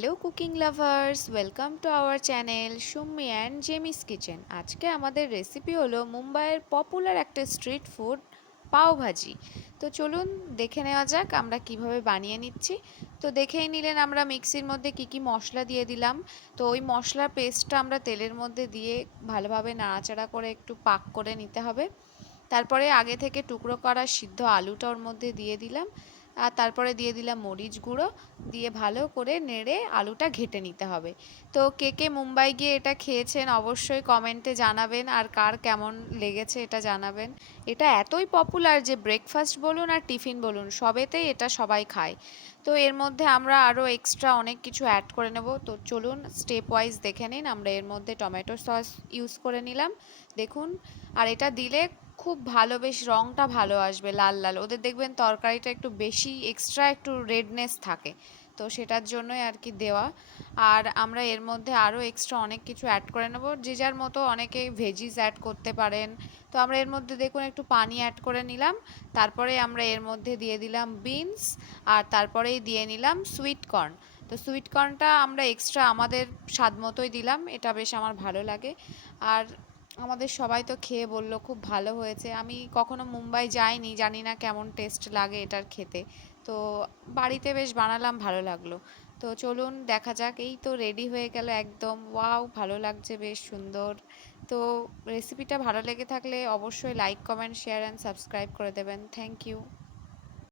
Hello cooking lovers, welcome to our channel Summi and Jemi's kitchen. আজকে আমাদের recipe হলো মুম্বাইয়ের পপুলার একটা স্ট্রিট ফুড পাও ভাজি। তো চলুন দেখে নেওয়া যাক আমরা কিভাবে বানিয়ে নিচ্ছি। তো দেখেই নিলেন আমরা মিক্সির মধ্যে কি কি মশলা দিয়ে দিলাম। তো ওই মশলার পেস্টটা আমরা তেলের মধ্যে দিয়ে ভালোভাবে নাড়াচাড়া করে একটু পাক করে নিতে হবে। তারপরে আগে থেকে টুকরো করা সিদ্ধ আলুটা ওর মধ্যে দিয়ে দিলাম, আর তারপরে দিয়ে দিলাম মরিচ গুঁড়ো, দিয়ে ভালো করে নেড়ে আলুটা ঘেটে নিতে হবে। তো কে কে মুম্বাই গিয়ে এটা খেয়েছেন অবশ্যই কমেন্টে জানাবেন, আর কার কেমন লেগেছে এটা জানাবেন। এটা এতই পপুলার যে ব্রেকফাস্ট বলুন আর টিফিন বলুন সবেতেই এটা সবাই খায়। তো এর মধ্যে আমরা আরও এক্সট্রা অনেক কিছু অ্যাড করে নেব। তো চলুন স্টেপ ওয়াইজ দেখে নিন। আমরা এর মধ্যে টমেটো সস ইউজ করে নিলাম, দেখুন। আর এটা দিলে খুব ভালো, বেশ রঙটা ভালো আসবে, লাল লাল। ওদের দেখবেন তরকারিটা একটু বেশি এক্সট্রা একটু রেডনেস থাকে, তো সেটার জন্যই আর কি দেওয়া। আর আমরা এর মধ্যে আরও এক্সট্রা অনেক কিছু অ্যাড করে নেব, যে যার মতো অনেকে ভেজিস অ্যাড করতে পারেন। তো আমরা এর মধ্যে দেখুন একটু পানি অ্যাড করে নিলাম, তারপরে আমরা এর মধ্যে দিয়ে দিলাম বিনস, আর তারপরেই দিয়ে নিলাম সুইট কর্ন। তো সুইট কর্নটা আমরা এক্সট্রা আমাদের স্বাদ মতোই দিলাম, এটা বেশ আমার ভালো লাগে। আর আমাদের সবাই তো খেয়ে বলল খুব ভালো হয়েছে। আমি কখনো মুম্বাই যাইনি, জানি না কেমন টেস্ট লাগে এটার খেতে। তো বাড়িতে বেশ বানালাম, ভালো লাগলো। তো চলুন দেখা যাক। এই তো রেডি হয়ে গেল একদম, ওয়াও ভালো লাগছে, বেশ সুন্দর। তো রেসিপিটা ভালো লেগে থাকলে অবশ্যই like comment share and subscribe করে দেবেন। Thank you.